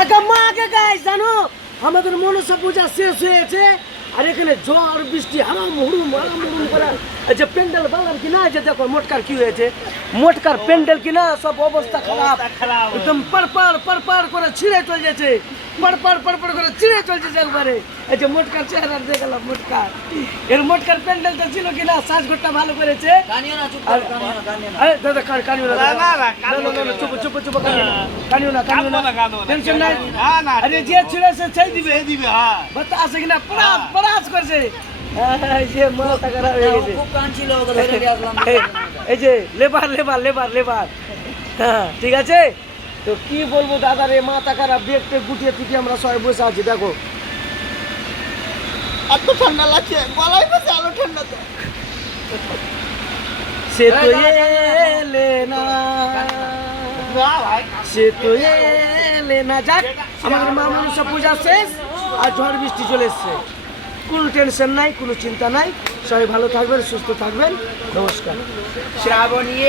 টাকা মাকে গাইস জানো আমাদের মনসা পূজা শেষ হয়েছে আর এখানে ঝড় বৃষ্টি হারাম হুড়ুম করে এই যে প্যান্ডেল বানার কিনা যে দেখো মোটকার কি হয়েছে মোটকার প্যান্ডেল কিনা সব অবস্থা খারাপ একদম পড় করে ছিঁড়ে চলে যাচ্ছে পড় করে ছিঁড়ে চলছে একবারে এই যে মোটকার চেহারা দেখালাম মোটকার এর মোটকার প্যান্ডেলটা ছিল কিনা সাজঘরটা ভালো করেছে আরে দাদা কানিও না চুপ কানিও না টেনশন নাই আরে যে ছিঁড়ে সে চাই দিবে হ্যাঁ বাতা আছে কিনা পড়াস করছে যে মাথা খারাপ হয়ে গেছে খুব কান ছিল ওকে ধরে নিয়ে আসলাম এই যে লেবার হ্যাঁ ঠিক আছে তো কি বলবো দাদা রে মাথা খারাপ দেখতে গুটিয়ে টুটিয়ে আমরা সবাই বসে আছি দেখো এত ঠান্ডা লাগছে গলায় বসে আলো ঠান্ডা তো সে তো এলে না সে তো এলে না যাক আমাদের মা মনসা পূজা শেষ আর ঝড় বৃষ্টি চলে এসছে কোনো টেনশন নাই কোনো চিন্তা নাই সবাই ভালো থাকবেন সুস্থ থাকবেন নমস্কার শ্রাবণী